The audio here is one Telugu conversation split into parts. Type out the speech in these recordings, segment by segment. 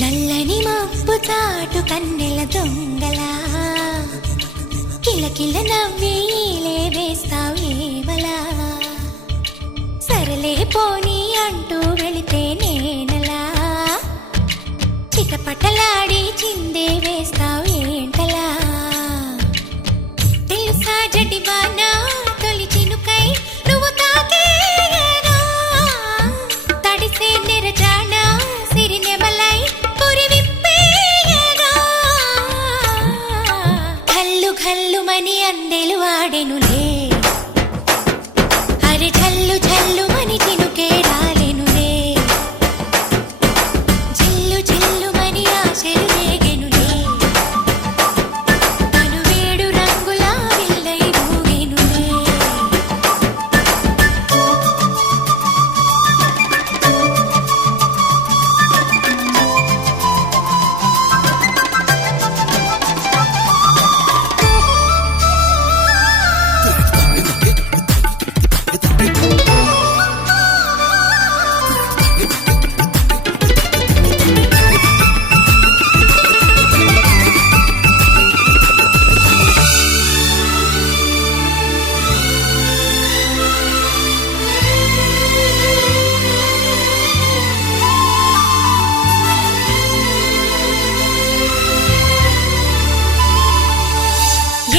నల్లని మబ్బు చాటు కన్నెల దొంగలా కిలకిల నవ్వేలే వేస్తావు ఏవలా సరలే పోనీ అంటూ వెళితే నేనలా చిటపటలాడి చిందే వేస్తావు ఏంటలా తెలుసా జడివానా తొలి చినుకై నువ్వు తాకేయనా తడిసే నిరజానా సిరినెమలై పురి విప్పేయనా ఘల్లు ఘల్లుమని అందెలు ఆడెనులే అరే ఝల్లు ఝల్లుమని చినుకే రాలెనులే జిల్లు జిల్లుమని ఆశలు రేగెనులే తను వేడు రంగుల విల్లై ఊగెనులే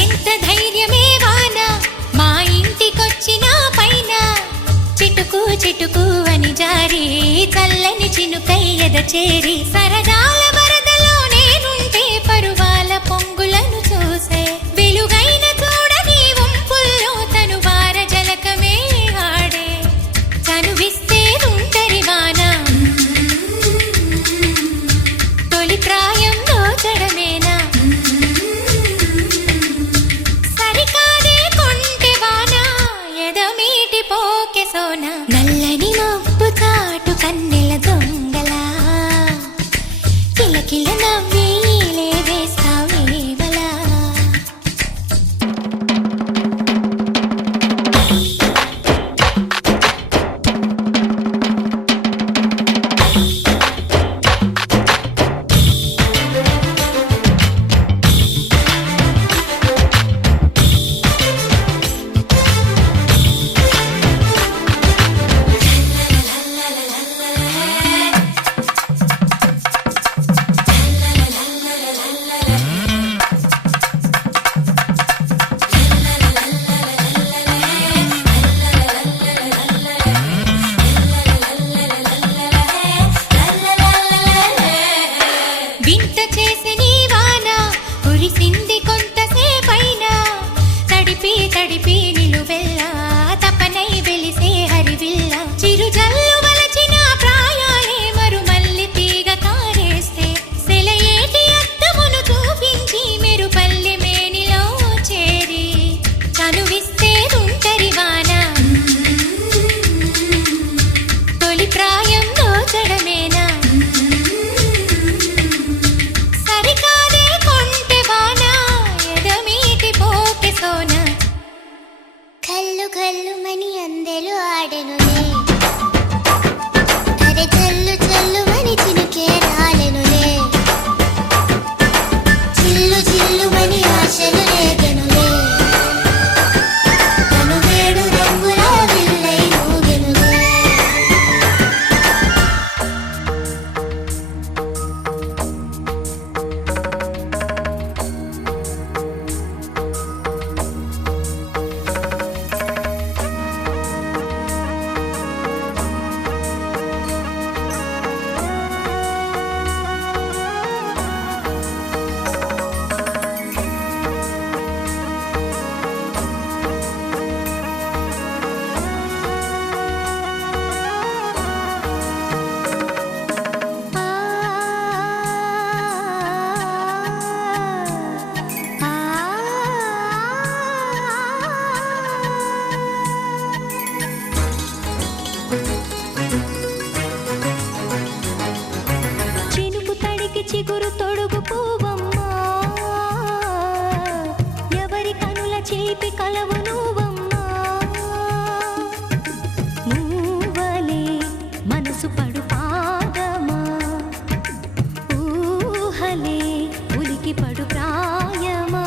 ఎంత ధైర్యమే వాన మా ఇంటికొచ్చిన పైన చిటుకు చిటుకు అని జారి చల్లని చినుకై ఎద చేరి సరదాల వరదలో నేనుంటే పరువాల పొంగులను చూసే వెలుగైన చూడని వంపుల్లో తను వార జలకమే ఆడే చనువిస్తే ఉంటరి వాన తొలి ప్రాయం దోచడమేనా సరికాదే కొంటె వాన ఎదమీటి పోకె సోనా నల్లని మబ్బు చాటు కన్నెల దొంగలా చిలిపి కలవు నువ్వమ్మా నువ్వలే మనసు పడు పాదమా ఊహలే ఉలికి పడు ప్రాయమా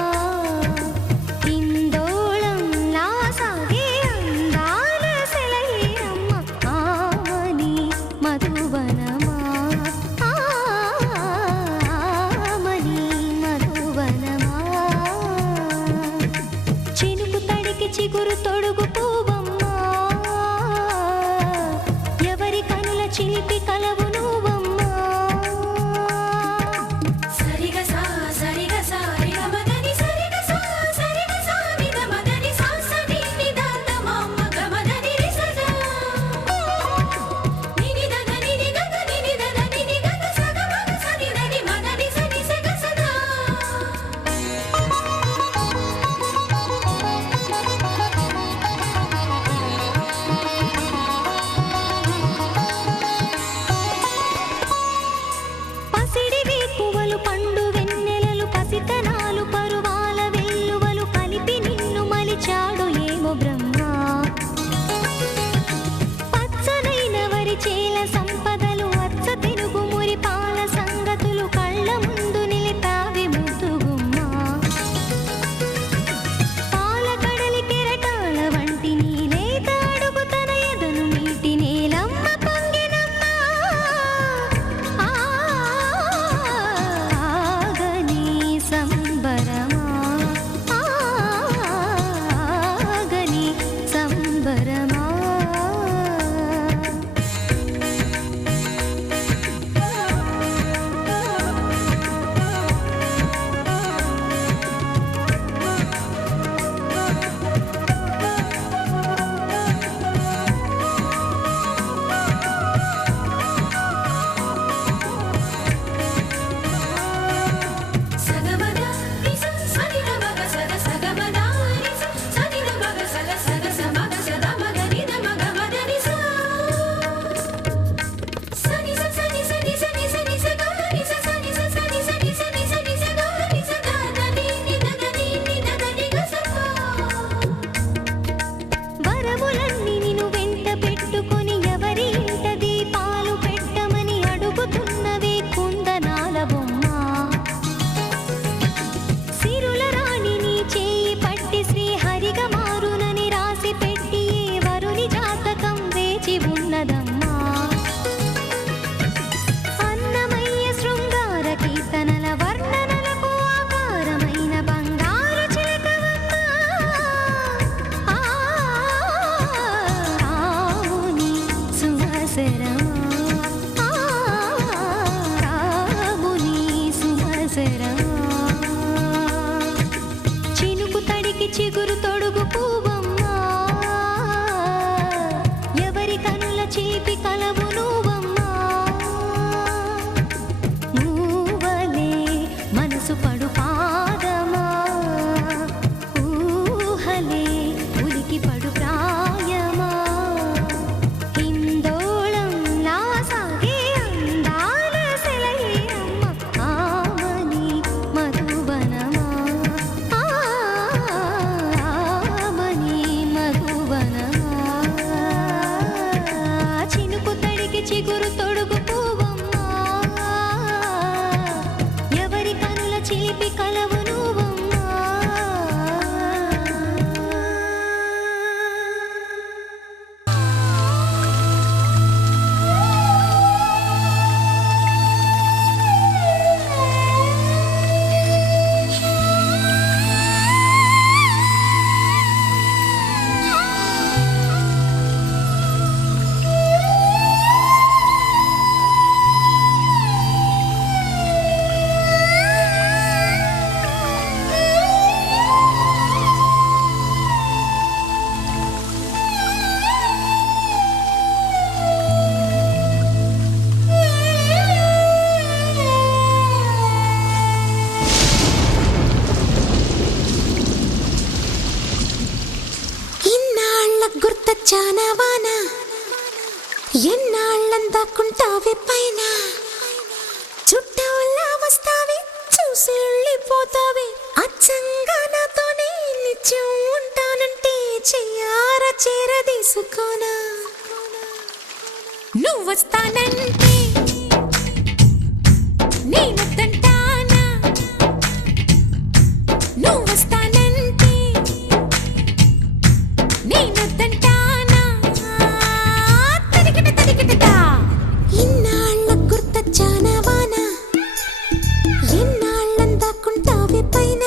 ఇందోళంలా సాగే అందాల సెలయేరమ్మ ఆమని మధువనమా ఆమని మధువనమా చినుకు తడికి చిగురు తొడుగు పువ్వమ్మా ఎవరి కనుల చిలిపి కలవు నువ్వమ్మా సరిగ సా సరిగ సా రిగ మదని సరిగ సా సరిగ సా నిద మదని సా సని నిదాత మమ్మ గమదని రిసదా నిని దద నిని గద నిని దద నిని గద సద మగ సని దని మదని సని సగ సదా పసిడి వేకువలు పండు వెన్నెలలు పసితనాలు పరువాల వెల్లువలు కలిపి నిన్ను మలిచాడు ఏమో బ్రహ్మ పచ్చనైన వరి చేల సంపదలు అచ్చ తెలుగు మురి పాల సంగతులు కళ్ళ ముందు నిలిపావి ముద్దుగుమ్మ పాల కడలి కెరటాల వంటి నీలేత అడుగు తన ఎదను మీటి నేలమ్మ పొంగినమ్మ ఆగని సంబరమా ఆగని సంబరమా సగమద నిస సనిద మగ సద సగమద నిస సనిద మగ సద సగ సమగ సద మగ నిద మగ మద నిస సని స సని సని సని సని స గ నిస సని స సని సని సని సని స గ నిస ద ద ని ని ద ద ని ని ద ద ని గ స ప వరములన్నీ నిన్ను వెంట పెట్టుకొని ఎవరి ఇంట దీపాలు పెట్టమని అడుగుతున్నవే కుందనాల బొమ్మ సిరుల రాణి నీ చేయి పట్టి శ్రీహరిగా మారునని రాసి పెట్టి ఏ వరుని జాతకం వేచి ఉన్నదమ్మా అన్నమయ్య శృంగార కీర్తనల వర్ణనలకు ఆకారమైన బంగారు చిలకవమ్మ రాముని సుమసరమా రాముని సుమసరమా చినుకు తడికి చిగురు తొడుగు పువ్వమ్మా ఎవరి కనుల చిలిపి కలవు నువ్వమ్మా నువ్వలే మనసు పడు పాదమా ఊహలే ఉలికి పడు ప్రాయమా ఇందోళంలా సాగే అందాల సెలయేరమ్మ ఆమని మధువనమా ఆమని మధువనమా చినుకు తడికి చిగురు తొడుగు పువ్వమ్మా ఎవరి కనుల చిలిపి కలవు నువ్వమ్మా చానవాన ఎన్నాళ్ళందాకుంటావే పైన చుట్టవుల్లా వస్తావే చూసి వెళ్ళిపోతావే అచ్చంగా నాతోనే నిత్యం నువ్వొస్తానంటే నేనొద్దంటానా నువ్వొస్తానంటే నేనొద్దంటానా తరికిట తరికిటదా ఇన్నాళ్ళ గుర్తొచ్చానా వానా ఎన్నాళ్ళందాకుంటావే పైన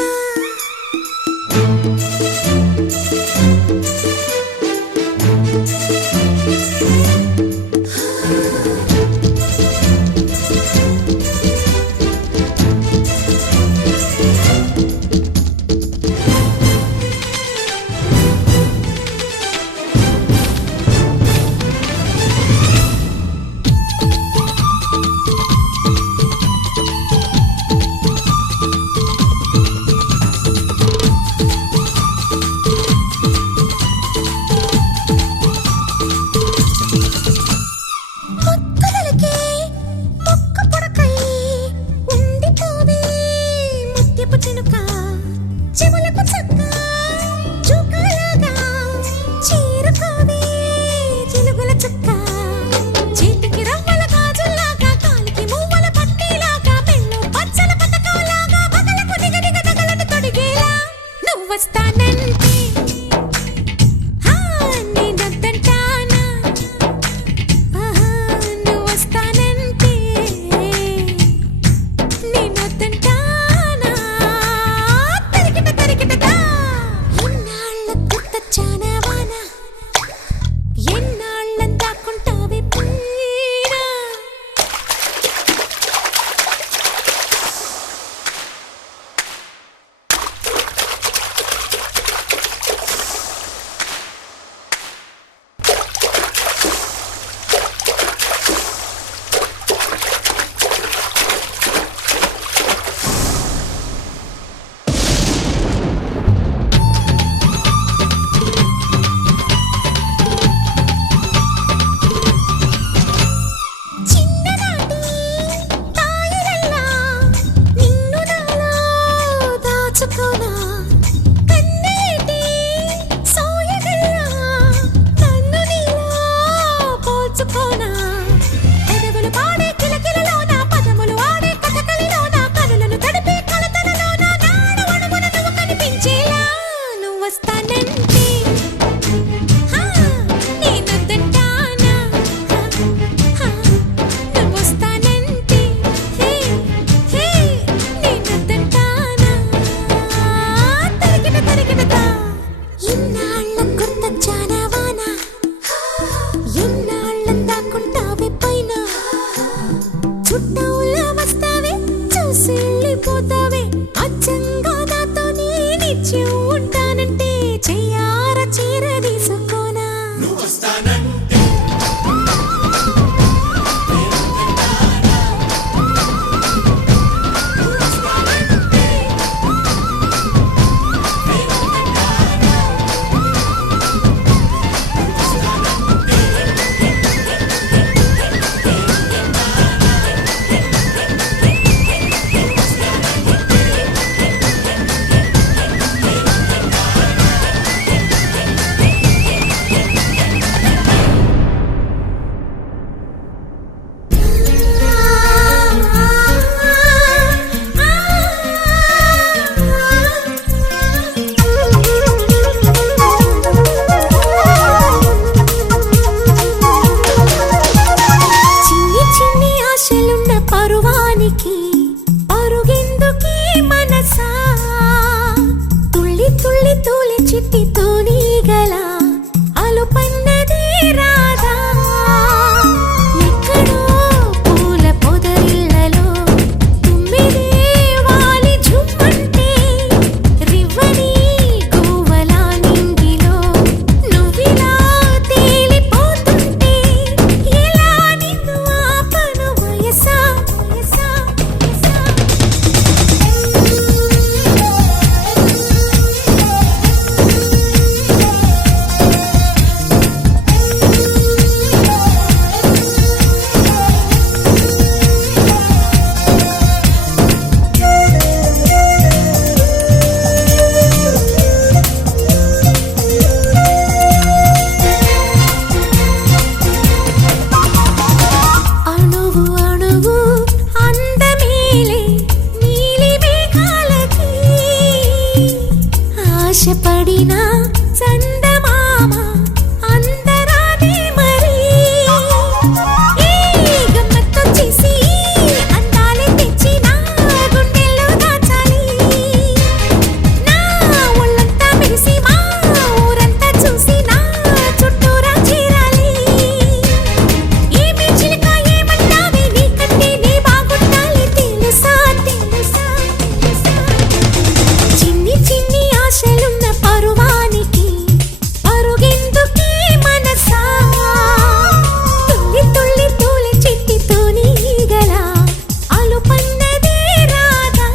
పడినా చందమామ అందరాదే మరి ఈ గమ్మత్తొచ్చేసి అందాలే తెచ్చి నా గుండెల్లో దాచాలి నా ఒళ్ళంతా మెరిసి మా ఊరంతా చూసి నా చుట్టూరా చేరాలి ఏమి చిలక ఏమంటావే నీకంటే నీ బాగుండాలి తెలుసా తెలుసా తెలుసా చిన్ని చిన్ని ఆశలున్న పరువానికి పరుగెందుకే మనసా తుల్లి తుల్లి తూలి చిట్టి తూనీగల అలుపన్నదే రాదా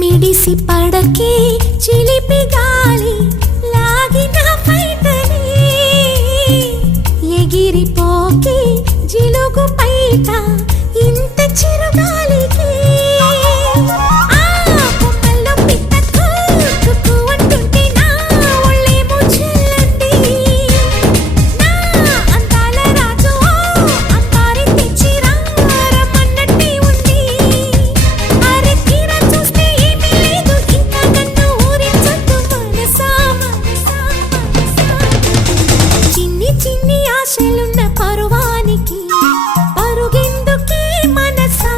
మిడిసి పడకే చిలిపి గాలి లాగిన పైటని ఎగిరిపోకే జిలుగు పైట ఇంత చిరుగాలికి ఆ కొమ్మల్లో పిట్ట కుక్కు అంటుంటే నా ఒళ్ళేమో చెల్లండి నా అందాల రాజు అంబారి తెచ్చి రమ్మన్నట్టే ఉంది అరే తీరా చూస్తే ఏమీ లేదు ఇంకా నన్ను ఊరించొద్దు మనసా మనసా మనసా చిన్ని చిన్ని ఆశలున్న పరువానికి పరుగెందుకే మనసా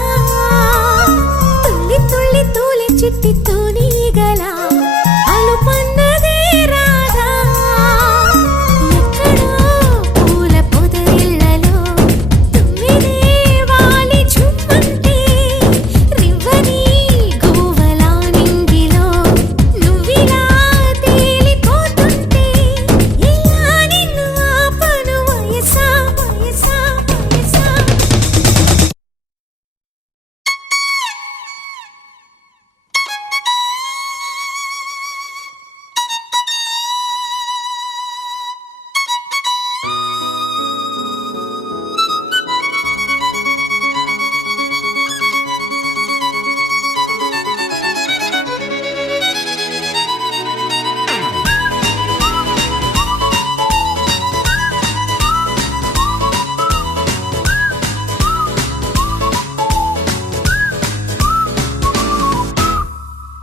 తుల్లి తుల్లి తూలి చిట్టి తూనీగల అలుపన్నదే రాదా ఎక్కడో పూల పొదరిళ్ళలో తుమ్మిదే వాలి చుమ్మంటే రివ్వని గువ్వలా నింగిలో నువ్విలా తేలిపోతుంటే ఇలా నిన్ను ఆపను వయసా వయసా వయసా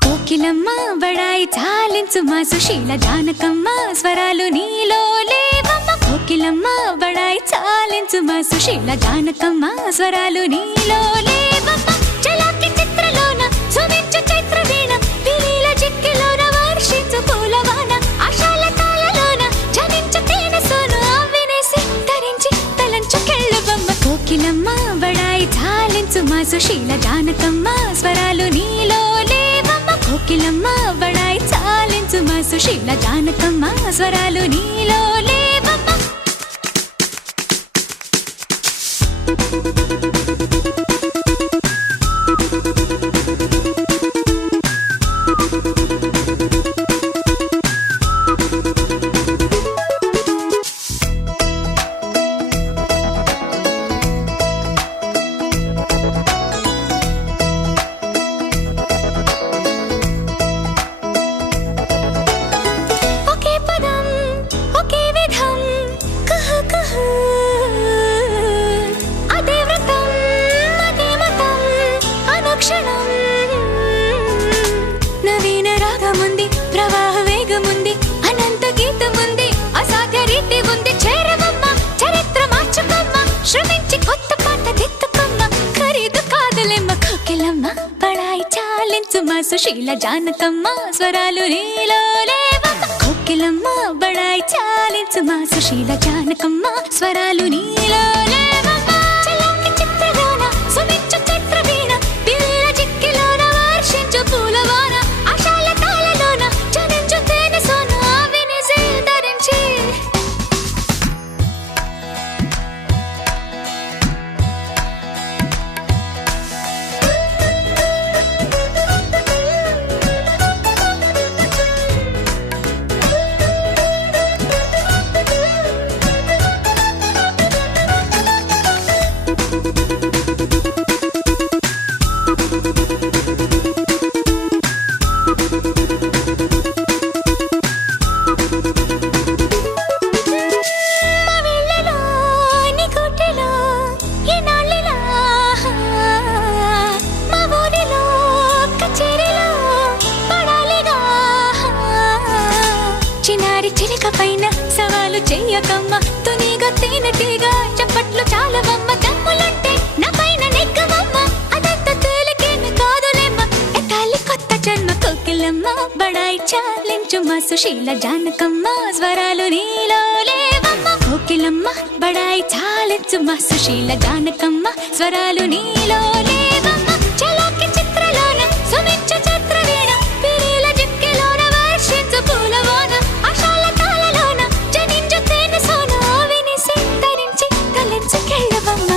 కోకిలమ్మ బడాయి చాలించు మా సుశీల జానకమ్మ స్వరాలు నీలో లేవమ్మ కోకిలమ్మ బడాయి చాలించు మా సుశీల జానకమ్మ స్వరాలు నీలో లేవమ్మ చలాకి చిత్రలోన సుమించు చైత్ర వీణ విలీల చిక్కిలోన వర్షించు పూలవాన ఆశాల తాళలోన జనించు తేనె సోను వినేసి ధరించి తలంచు కెళ్ళబమ్మ కోకిలమ్మ బడాయి చాలించు మా సుశీల జానకమ్మ స్వరాలు నీలో లేవమ్మ కోకిలమ్మ బడాయి చాలించు మా సుశీల జానకమ్మ స్వరాలు నీలో లేవమ్మ ఒకే పదం ఒకే విధం కహ కహ అదే వ్రతం అదే మతం అనుక్షణం నవీన రాగముంది ప్రవాహ వేగముంది అనంత గీతముంది అసాధ్య రీతి ఉంది చేరవమ్మ చరిత్ర మార్చుకమ్మ శ్రమించి కొత్త పాట దిద్దుకమ్మ ఖరీదు కాదులేమ్మ కోకిలమ్మ బడాయి చాలించు మా సుశీల జానకమ్మ స్వరాలు నీలో లేవమ్మ కోకిలమ్మ బడాయి చాలించు మా సుశీల జానకమ్మ స్వరాలు నీలో లేవమ్మ చలాకి చిత్రలోన సుమించు చైత్ర వీణ పిల్ల చిక్కిలోన వర్షించు పూలవాన ఆశాల తాళలోన జనించు తేనె సోను వినేసి ధరించి చెయ్యకమ్మ తునిగా తేనెటీగా చప్పట్లు చాలవమ్మ దమ్ములుంటే నా పైన నెగ్గవమ్మ అదంత తేలికేమి కాదులేమ్మ ఎత్తాలి కొత్త జన్మ కోకిలమ్మ బడాయి చాలించు మా సుశీల జానకమ్మ స్వరాలు నీలో లేవమ్మ కోకిలమ్మ బడాయి చాలించు మా సుశీల జానకమ్మ స్వరాలు నీలో లేవమ్మ చలాకి చిత్రలోన సుమించు చిత్రవీణ పిరీల జిక్కిలోన వర్షించు పూలవాన ఆశాల కాలలోన జనించు తేనె సోన వినిసి తరించి తలెంచుకెళ్ళవమ్మ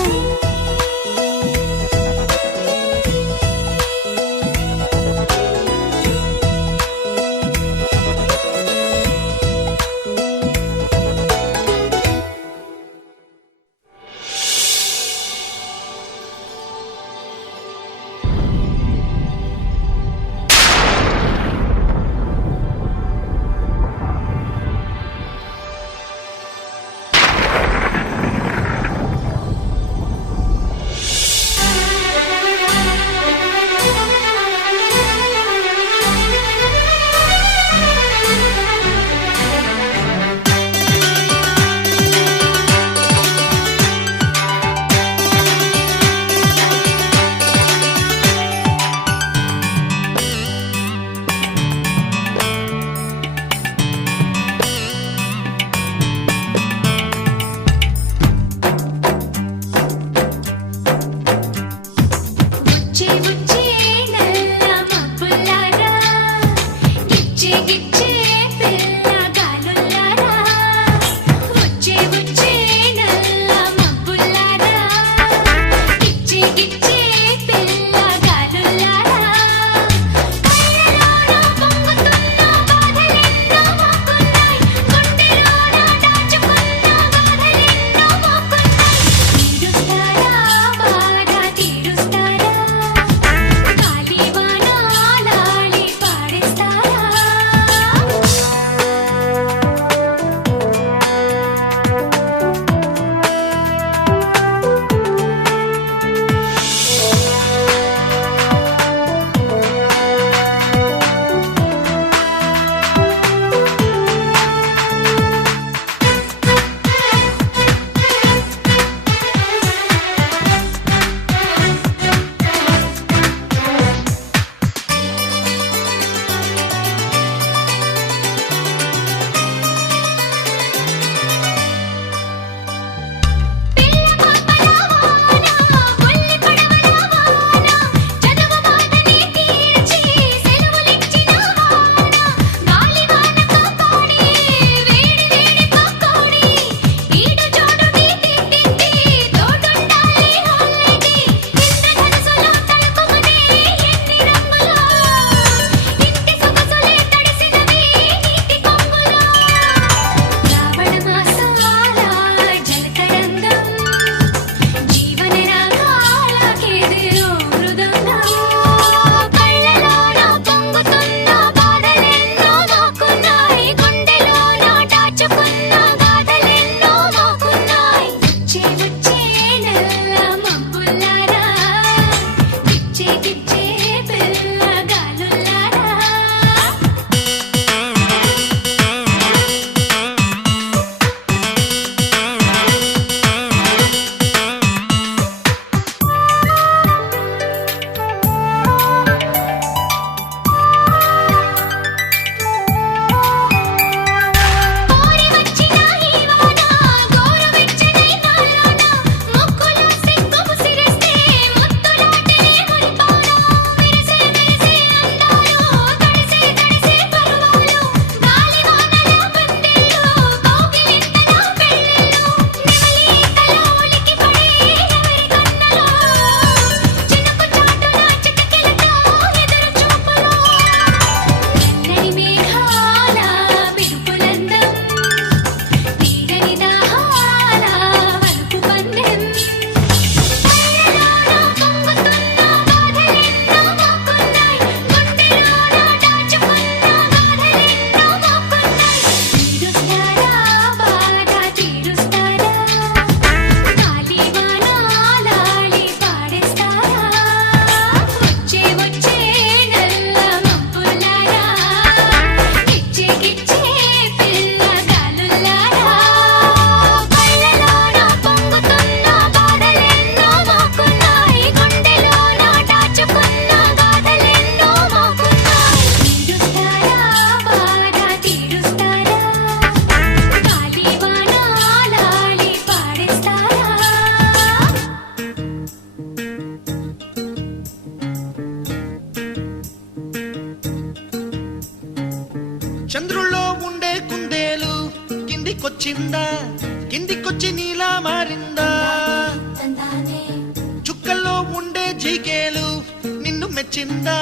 వచ్చిందా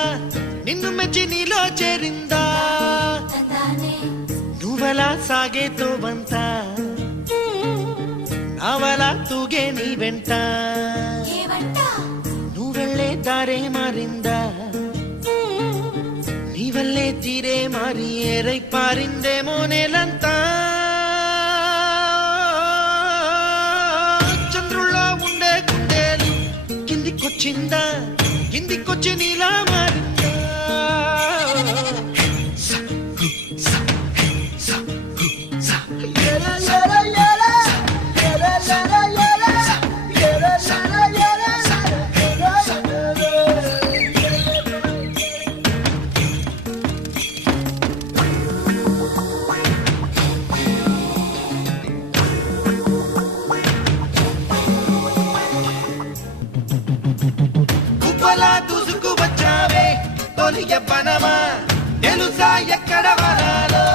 నిన్ను మెచ్చి నీలో చేరిందా నువ్వలా సాగేతో బంత నావలా తూగే నీ వెంట నువ్వెళ్ళే దారే మారిందా నీ వల్లే తీరే మారి ఏరై పారిందేమో నేలంతా చంద్రుల్లో ఉండే కుందేలు కిందికొచ్చిందా కిందికొచ్చి నీలా మారిందా కుప్పలా దూసుకు వచ్చావే తొలి ఎవ్వనమా తెలుసా ఎక్కడ వరాలో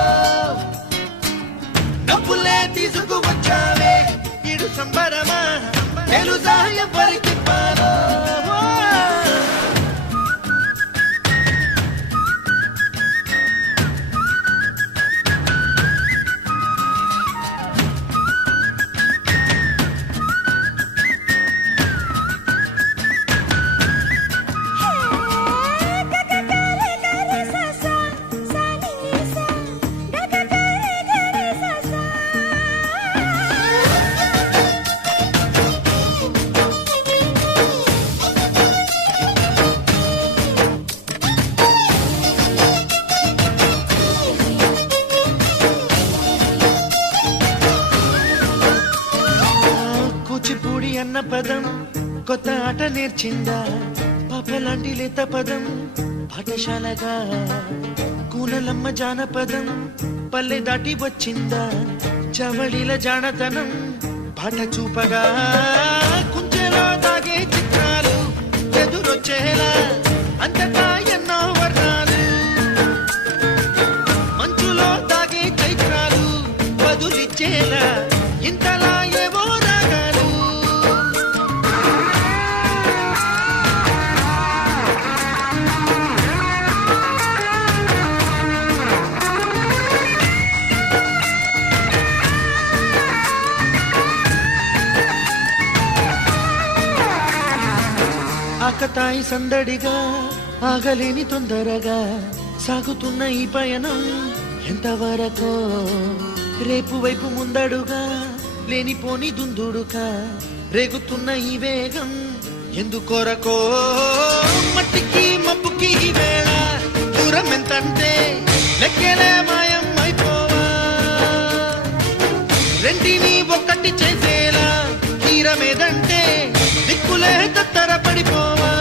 డబ్బులే తీసుకు వచ్చావే ఇడు సంబరమా తెలుసా ఎవరికి పాలో కూచిపూడి అన్న పదం కొత్త ఆట నేర్చిందా పాపలాంటి లేత పదం పాఠశాలగా కూనలమ్మ జానపదం పల్లె దాటి వచ్చిందా చవళిల జానతనం పాట చూపగా కుంచెలో దాగే చిత్రాలు ఎదురొచ్చేలా అంతటా ఎన్నో వర్ణాలు మంచులో దాగే చైత్రాలు బదులిచ్చేలా ఇంతలా ఏవో రాగాలు ఆకతాయి సందడిగా ఆగలేని తొందరగా సాగుతున్న ఈ పయనం ఎంతవరకో రేపు వైపు ముందడుగా లేనిపోని దుందుడుగా రేగుతున్న ఈ వేగం ఎందుకొరకో మట్టికి మబ్బుకి ఈ వేళ దూరం ఎంతంటే లెక్కలే మాయం అయిపోవా రెంటిని ఒక్కటి చేసేలా తీరమేదంటే దిక్కులే తత్తర పడిపోవా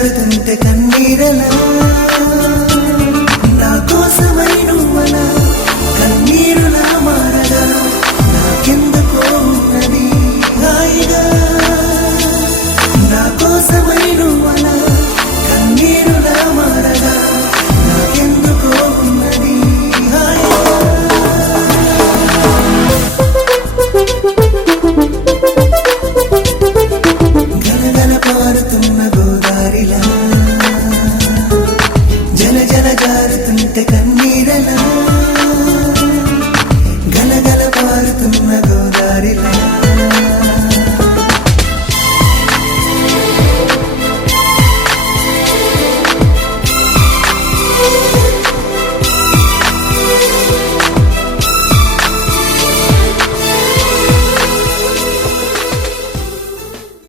జారుతుంటే కన్నీరలా